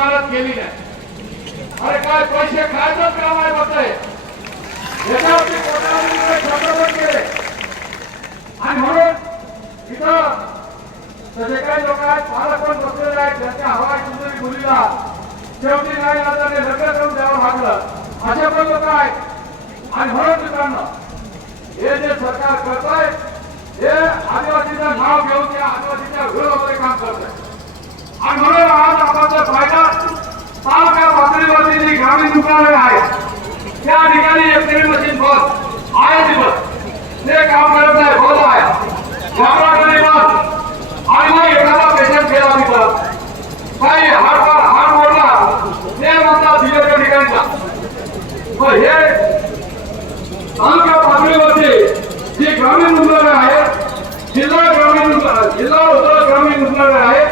इमारत केली नाही. अरे काय पैसे खायचंच काम आहे बघताय. याच्यावरती कोट्यावधी खर्च केले आणि म्हणून इथं जे काही लोक आहेत पालक पण बसलेले आहेत ज्यांच्या हवा सुंदरी मुलीला शेवटी नाही आता लग्न करून द्यावं लागलं असे पण लोक आहेत. आणि म्हणून मित्रांनो हे जे सरकार करत आहे हे आदिवासीचं नाव घेऊन त्या आदिवासीच्या विरोधामध्ये काम करत आहे. आणि म्हणून आज आपला फायदा तालुका पातळीवरती जी ग्रामीण रुग्णालय आहे त्या ठिकाणी एक्सरे मशीन बस आहे ती बस ते काम करत आहे होत आहे घाबराकडे बस. आणि मग एखादा पेशंट गेला तिथं काही हात मोडला ते म्हणतात दिलेल्या ठिकाणचा. मग हे तालुका पातळीवरती जी ग्रामीण रुग्णालय आहे जिल्हा ग्रामीण रुग्णालय आहे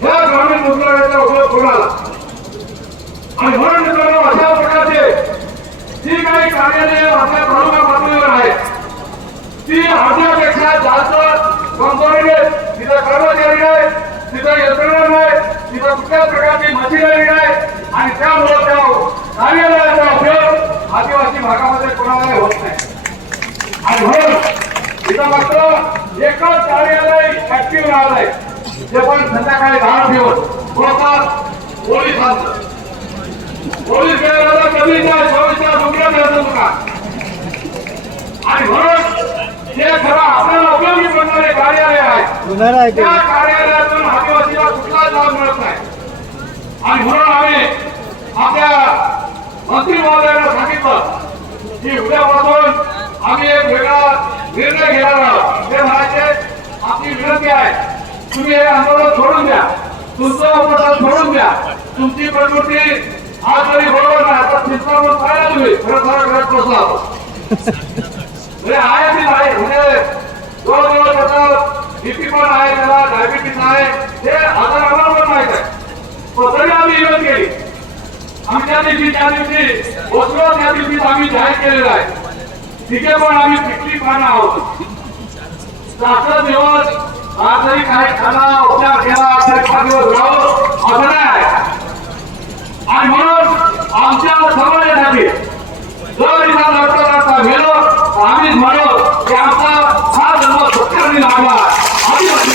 त्या ग्रामीण रुग्णालयाचा उपयोग कोणाला. आणि म्हणून मित्रांनो अशा प्रकारचे जी काही कार्यालय आपल्या तालुका पातळीवर आहेत ती अर्ध्यापेक्षा जास्त कंपनी तिथं कर्मचारी नाही तिथं यंत्रणा नाही तिथं कुठल्याच प्रकारची मशिनरी नाही आणि त्यामुळे त्या कार्यालयाचा उपयोग आदिवासी भागामध्ये कोणालाही होत नाही. आणि म्हणून इथं मात्र एकच कार्यालय ऍक्टिव्ह राहिलंय ते पण संध्याकाळी 10 दिवस पोलिसांचं. पोलीस वेळेला कमी नाही 24 तास उघड्या मिळतो का. आणि म्हणून हे खरं आपल्याला उपयोगी पडणारे कार्यालय आहे त्या कार्यालयातून आदिवासीला कुठलाच लाभ मिळत नाही. आणि म्हणून आम्ही आपल्या मंत्री महोदयांना सांगितलं की उद्यापासून आम्ही एक वेगळा निर्णय घेणार आहोत. ते म्हणायचे आपली विनंती आहे तुम्ही हे आंदोलन सोडून द्या तुमचं अपमान सोडून द्या तुमची प्रकृती आज तरी बरोबर नाही आता चिंता म्हणून पाहिला तुम्ही खरं घरात बसला आहे की नाही म्हणजे जवळजवळ त्याचा बीपी पण आहे त्याला डायबिटीस आहे हे आजार आम्हाला पण माहित आहे. पण तरी आम्ही विरोध केली. आमच्या दिवशी त्या दिवशी बसलो त्या दिवशी आम्ही जाहीर केलेला आहे तिथे पण आम्ही पिकली पाहणार आहोत. जास्त दिवस रात्री काही खाना उपचार केला तरी 5 दिवस राहू असं नाही आहे. आणि म्हणून आमच्या समाजासाठी जर इथं लढता गेलो आम्हीच म्हणू की आमचा हा जन्म सत्कारणी लागला आदिवासी.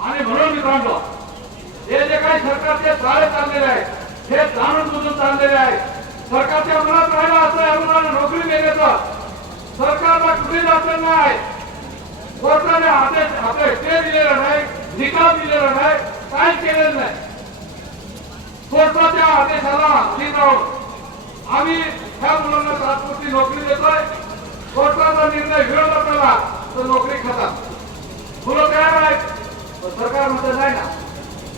आणि म्हणून मित्रांनो हे जे काही सरकारचे चाळे चाललेले आहेत हे जाणून बुजून चाललेले आहे. सरकारच्या मनात राहिला असं या मुलांना नोकरी देण्याचं सरकारला कुठे जायचं नाही. कोर्टाने आदेश स्टे दिलेला नाही निकाल दिलेला नाही काही केलेलं नाही. कोर्टाच्या आदेशाला अधीन राहून आम्ही ह्या मुलांना तात्पुरती नोकरी देतोय. कोर्टाचा निर्णय विरोधात आला तर नोकरी खाता मुलं तयार आहेत सरकार मध्ये नाही ना.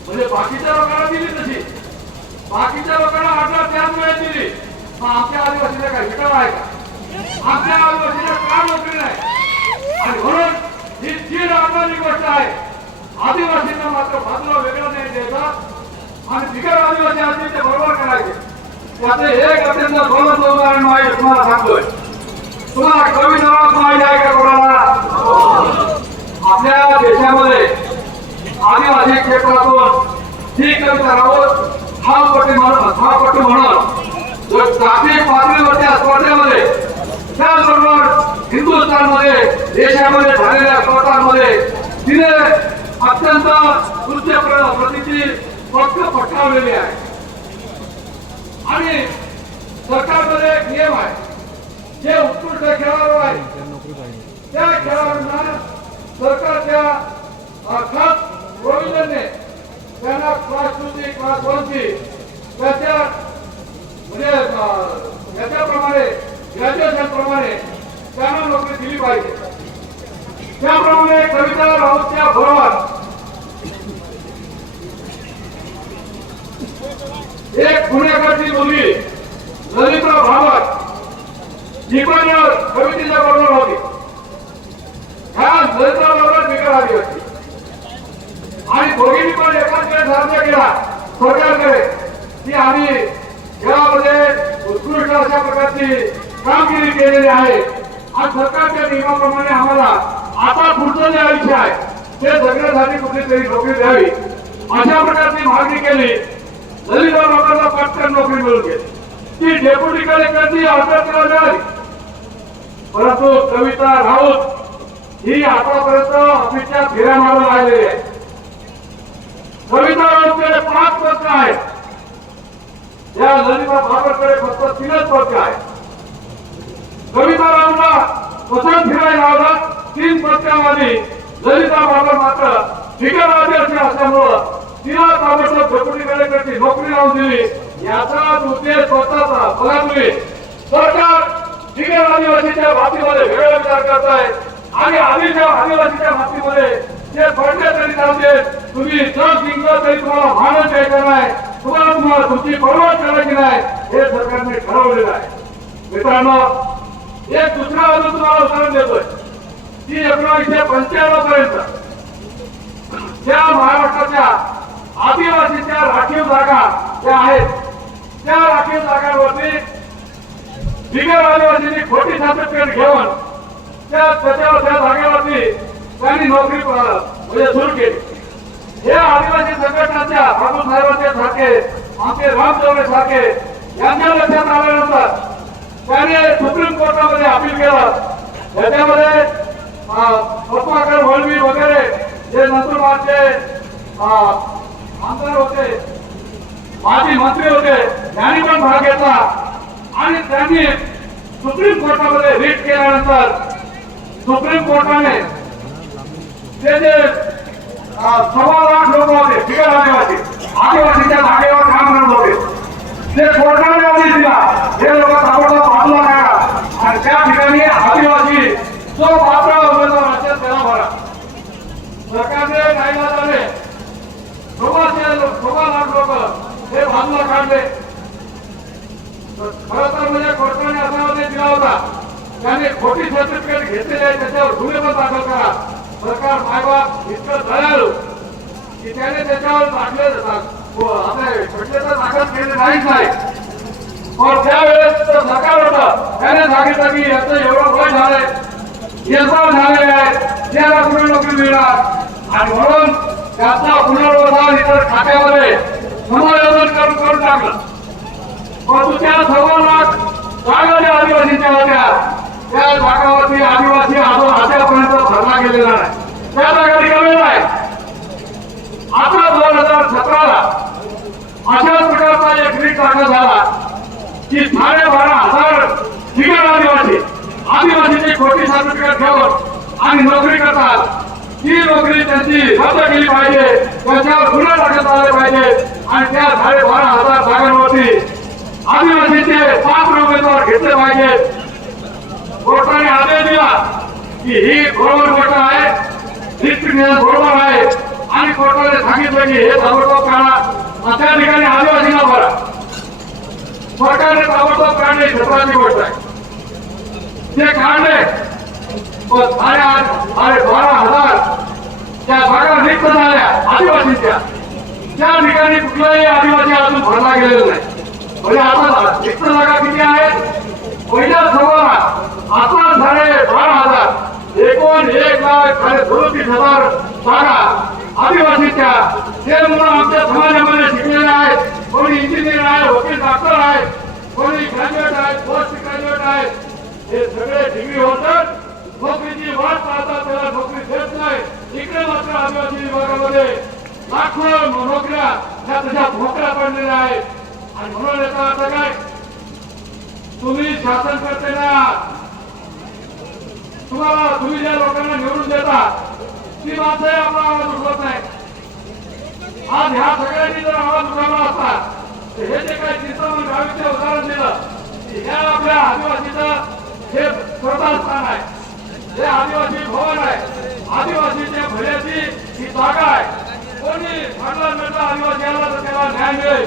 म्हणजे बाकीच्या लोकांना दिली तशी बाकीच्या लोकांना 8 त्याच वेळेत दिली मग आमच्या आदिवासीला काय विटाळा आहे का. आमच्या आदिवासीला का नोकरी नाही. आणि म्हणून ही जी राहणारी गोष्ट आहे आदिवासींना मात्र बाजूला वेगळं नाही द्यायचा आणि बिगर आदिवासी असतील ते बरोबर करायचे. त्याचे एक अत्यंत ज्वलंत उदाहरण आहे तुम्हाला सांगतोय. तुम्हाला कविता माहिती आहे का कोणाला. आपल्या देशामध्ये आदिवासी क्षेत्रातून ही कविता राहून धावपट्टी म्हणून जागतिक पातळीवरच्या स्पर्धेमध्ये त्याचबरोबर हिंदुस्थानमध्ये देशामध्ये झालेल्या स्पर्धांमध्ये तिने अत्यंत उच्च प्रतीची पटकावलेली आहे. आणि सरकारमध्ये एक नियम आहे जे उत्कृष्ट खेळाडू आहे त्या खेळाडूंना सरकारच्या खास प्रोव्हिजनने त्यांना क्लास 2 ची क्लास 1 ची त्याच्या म्हणजे याच्याप्रमाणे ग्रॅज्युएशन प्रमाणे त्यांना नोकरी दिली पाहिजे. त्याप्रमाणे कविता राऊतच्या बरोबर एक पुणेकरची मुलगी ललिता भावत ही पण कवितेच्या बरोबर होती. ह्या ललिता बरोबर बिगर आली होती आणि दोघींनी पण एकाच वेळेस अर्ज केला सरकारकडे की आम्ही खेळामध्ये उत्कृष्ट अशा प्रकारची कामगिरी केलेली आहे आणि सरकारच्या नियमाप्रमाणे आम्हाला आता पुढचं जे आयुष्य आहे ते जगण्यासाठी कुठेतरी नोकरी द्यावी अशा प्रकारची मागणी केली. ललिता बाबांना पटकन नोकरी मिळून गेली. ती डेप्युटी कलेक्टरची अर्ज मिळाली. परंतु कविता राऊत ही आतापर्यंत ऑफिसच्या फेऱ्या मारून राहिलेली आहे. कविता राऊतकडे 5 पत्र आहेत. या ललिता बाबरकडे फक्त 3च पत्र आहेत. कविता राऊतला पसंत फिरायला लावलं 3 पत्रामध्ये. ललिता बाबर मात्र बिगर आदिवासी असल्यामुळं तिला ताबडतोब डेप्युटी कलेक्टरची नोकरी लावून दिली. याचा उद्देश स्वतःचा. बघा तुम्ही, सरकार बिगर आदिवासीच्या बाबतीमध्ये वेगळा विचार करत आहे आणि आदिवासीच्या बाबतीमध्ये ते पडले तरी चालते. तुम्ही जग जिंकलं तरी तुम्हाला मानच द्यायचं नाही, तुम्हाला तुमची परवाच करायची नाही, हे सरकारने ठरवलेलं आहे. मित्रांनो, एक दुसरा अजून तुम्हाला उदाहरण देतोय की 1995 पर्यंत ज्या महाराष्ट्राच्या आदिवासीच्या राखीव जागा ज्या आहेत त्या राखीव जागांवरती बिगर आदिवासींनी खोटी सर्टिफिकेट घेऊन त्या जागेवरती त्यांनी नोकरी म्हणजे सुरू केली. हे आदिवासी संघटनांच्या बाबूसाहेबांचे सारखे, आमचे रामचंद्र सारखे यांच्या लक्षात आल्यानंतर त्याने सुप्रीम कोर्टामध्ये अपील केलं. याच्यामध्ये पद्माकर वळवी वगैरे जे नंदुरबारचे आमदार होते, माजी मंत्री होते, त्यांनी पण भाग घेतला आणि त्यांनी सुप्रीम कोर्टामध्ये रिट केल्यानंतर सुप्रीम कोर्टाने ते जे 1.25 लाख लोक होते बिगर आदिवासीच्या जागेवर काम करत होते ते कोर्टाने आदेश दिला हे लोक ताबडतोब बाजूला काढा आणि त्या ठिकाणी आदिवासी जो पात्र उमेदवार असेल त्याला भरा. सरकारने नाईलाजाने 1.25 लाख लोक हे बाजूला काढले. खरं तर म्हणजे कोर्टाने असा आदेश दिला होता त्याने खोटी सर्टिफिकेट घेतलेले आहे त्याच्यावर गुन्हे पण दाखल करा. सरकार मायबाप इतकं दयाळू की त्याने त्याच्यावर खटले तर दाखल केले नाहीच नाही. पण त्यावेळेस सरकार होतं त्याने सांगितलं की याचं एवढं वय झालंय, यशस्वी झालेले आहे, त्याला पुढे नोकरी मिळणार आणि म्हणून त्याचा पुनर्वसन इतर खात्यामध्ये समायोजन करून टाकलं. परंतु त्या 1.25 लाख जागा ज्या आदिवासीच्या होत्या त्या जागावरती आदिवासी अजून आतापर्यंत भरला गेलेला नाही. त्या जागा रिकाम्या आहे. आता 2017ला अशाच प्रकारचा एक रीट दाखल झाला की 12,500 बिगर आदिवासीची खोटी सर्टिफिकेट घेऊन आणि नोकरी करतात. ती नोकरी त्यांची रद्द केली पाहिजे, त्याच्यावर गुन्हे दाखल झाले पाहिजे आणि त्या 12,500 जागांवरती आदिवासीचे 5 उमेदवार घेतले पाहिजेत. कोर्टाने आदेश दिला की ही बरोबर गोष्ट आहे, बरोबर आहे आणि कोर्टाने सांगितलं की हे ताबडतोब काढा. त्या ठिकाणी आदिवासीला भरा. सरकारने ताबडतोब काढणे क्षेत्राची गोष्ट आहे. ते काढले 12,000 त्या जागा रिक्त झाल्या आदिवासीच्या. त्या ठिकाणी कुठलाही आदिवासी अजून भरला गेलेला नाही. म्हणजे आता रिक्त जागा किती आहेत? पहिल्या 1.25 आता 12,500 एकूण 1,37,000 जागा आदिवासीच्या. ते मुलं आमच्या समाजामध्ये शिकलेले आहेत. कोणी इंजिनियर आहे, वकील, डॉक्टर आहे, कोणी ग्रॅज्युएट आहे, पोस्ट ग्रॅज्युएट आहे. हे सगळे डिग्री होतात, नोकरीची वाट पाहतात, त्याला नोकरी देत नाही. इकडे मात्र आदिवासी विभागामध्ये लाखो नोकऱ्या त्या तशा भोकऱ्या पडलेल्या आहेत. आणि म्हणून याचा अर्थ काय? तुम्ही शासन करते ना, तुम्ही ज्या लोकांना निवडून देता ती माणसंही आपला आवाज उठवत नाही. आज ह्या सगळ्यांनी जर आवाज उठवला असता तर हे जे काही चिंतामण गावीचे उदाहरण दिलं, ह्या आपल्या आदिवासीचं हे श्रद्धास्थान आहे, हे आदिवासी भवन आहे, आदिवासीच्या भल्याची ही जागा आहे. कोणी म्हणलं आदिवासी आला तर त्याला न्याय मिळेल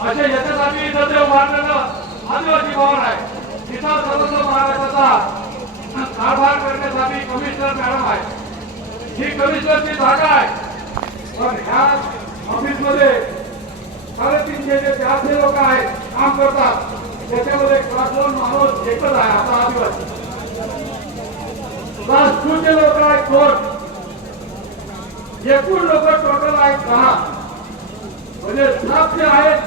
असे याच्यासाठी इथं ते उभारलेलं आदिवासी भवन आहे. तिथं सर्वस्व महाराष्ट्राचा कारभार करण्यासाठी कमिशनर मॅडम आहे. ही कमिशनरची जागा आहे. पण ह्या ऑफिसमध्ये 350 ते 400 लोक आहेत, काम करतात. त्याच्यामध्ये क्लास 1 माणूस एकच आहे आता आदिवासी. क्लास 2 चे लोक आहेत 2. एकूण लोक टोटल आहेत 10. म्हणजे 7 जे आहेत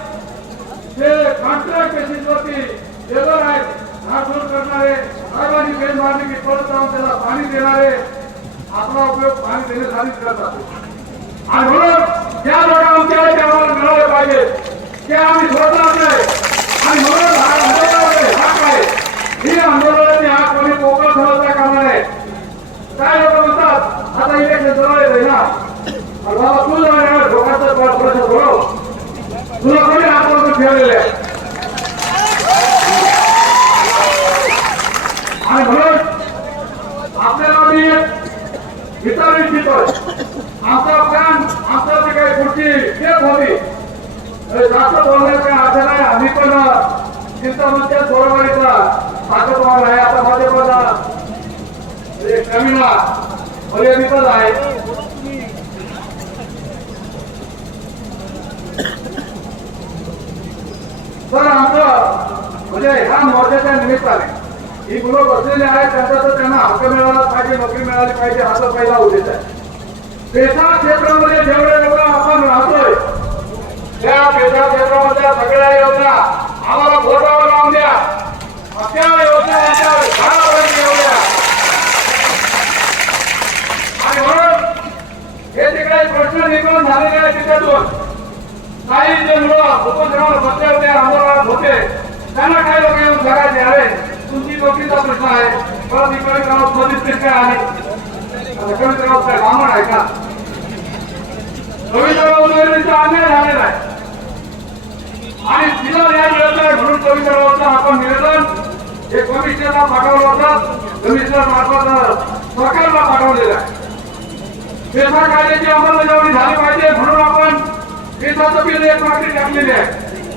ते कॉन्ट्रॅक्ट बेसिसवरती लेबर आहेत. झाडझूड करणारे, साहेबांनी बेल मारली की परत जाऊन त्याला पाणी देणारे, आपला उपयोग पाणी देण्यासाठीच करतात. आणि म्हणून ज्या लोकांच्या ते आम्हाला मिळाले पाहिजे ते आम्ही स्वतः नाही. आणि म्हणून हाक आहे ही आंदोलनाची हाक कोणी कोकण ठरवता कामा नये. काय लोक म्हणतात आता इलेक्शन जवळ ना बाबा तू जाणार लोकांचा प्रश्न सोडव, तुला कोणी हात ठेवलेले आहे. आणि म्हणून आपल्याला मी विचारू इच्छितो आमचा प्लॅन आमचा जे काही पुढची केस होती जास्त बोलण्यात काही अर्थ नाही. आम्ही पण चिंतामणच्या सोडवायचा ताकदवान आहे. आता भाजपला कमीला मर्यादितच आहे. तर आमचं म्हणजे ह्या मोर्चाच्या निमित्ताने ही मुलं बसलेली आहेत त्यांचा तर त्यांना हक्क मिळाला पाहिजे, नोकरी मिळाली पाहिजे हा तर पहिला उद्देश आहे. पेशा क्षेत्रामध्ये जेवढे लोक आपण राहतोय त्या पेशा क्षेत्रामधल्या सगळ्या योजना आम्हाला बोटावर लावून द्या. अशा योजना घरापर्यंत येऊ द्या. आणि म्हणून हे जे काही प्रश्न निर्माण झालेले आहेत तिच्यातून काही जे मुलं उपोषणावर बसले होते, आंदोलनात होते, त्यांना काही लोक येऊन सांगायचे अरे तुमची नोकरीचा प्रश्न आहे, परत इकडे गावात मध्यस्थी काय आहे, कमी गावात काय ब्राह्मण आहे का? कविता अन्याय झालेला आहे आणि तिला न्याय मिळत आहे म्हणून कविता आपण निवेदन हे कमिशनरला पाठवलं होतं. कमिशनर मार्फत सरकारला पाठवलेलं आहे. पेशा कायद्याची अंमलबजावणी झाली पाहिजे म्हणून आपण पेशाचं बिल एक मागणी टाकलेली आहे.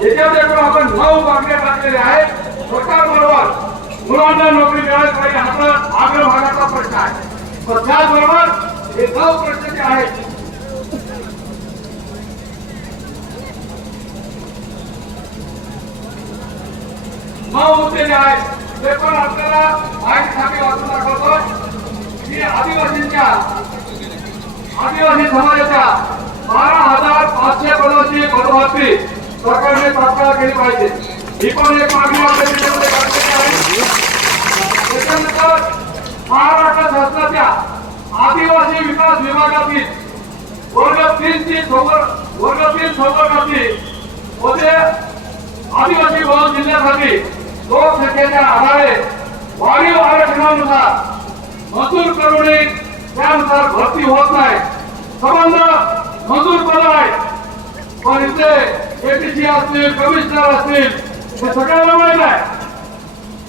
याच्यात एकूण आपण 9 मागण्या टाकलेल्या आहेत. सरकार बरोबर मुलांना नोकरी मिळाली पाहिजे हा अग्रभागाचा प्रश्न आहे. पण त्याचबरोबर हे 9 प्रश्न जे आहेत मुद्दे जे आहेत ते पण आपल्याला माहितीसाठी वाचून दाखवतो की आदिवासी समाजाच्या 12,500 पदाची पदभरती सरकारने तात्काळ केली पाहिजे. ही पण एक मागणी आपल्या त्याच्यामध्ये टाकलेली आहे. त्याच्यानंतर महाराष्ट्र शासनाच्या आदिवासी विकास विभागातील वर्ग 3 संवर्गाची होते आदिवासी बहुल जिल्ह्यासाठी लोकसंख्येच्या आधारे वाढीव आरक्षणानुसार मंजूर करून त्यानुसार भरती होत नाही. संबंध मंजूर पद आहे पण इथे एटीसी असतील, कमिशनर असतील हे सगळ्यांना माहीत आहे.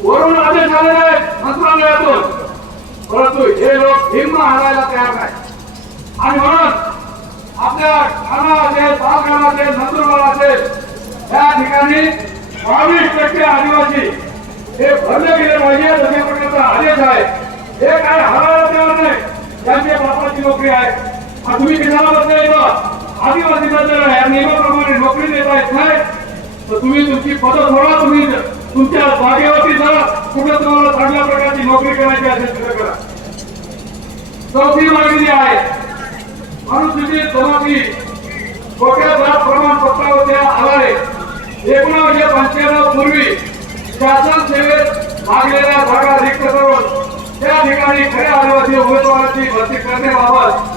वरून आदेश आलेले आहेत मंत्रालयातून, परंतु हे लोक हिंम हारायला तयार नाही. आणि म्हणून आपल्या ठाणा असेल, पालघर असेल, नंदुरबार असेल या ठिकाणी 22% आदिवासी हे भरले गेले पाहिजे अशा प्रकारचा आदेश आहे. हे काय हरायला तयार नाही. त्यांच्या बापाची नोकरी आहे. तुम्ही किसाला बसले आदिवासी बद्दल या नियमाप्रमाणे नोकरी देता येत नाही तर तुम्ही तुमची पदं सोडा. तुम्ही तुमच्या जागेवरती जरा कुठे तुम्हाला चांगल्या प्रकारची नोकरी करायची असेल तिथे करा. चौथी मागणी आहे अनुसूचित जमाती कोट्या जात प्रमाणपत्रावरच्या आधारे 1995 पूर्वी शासन सेवेत लागलेल्या जागा रिक्त करून त्या ठिकाणी खऱ्या आदिवासी उमेदवारांची भरती करण्याबाबत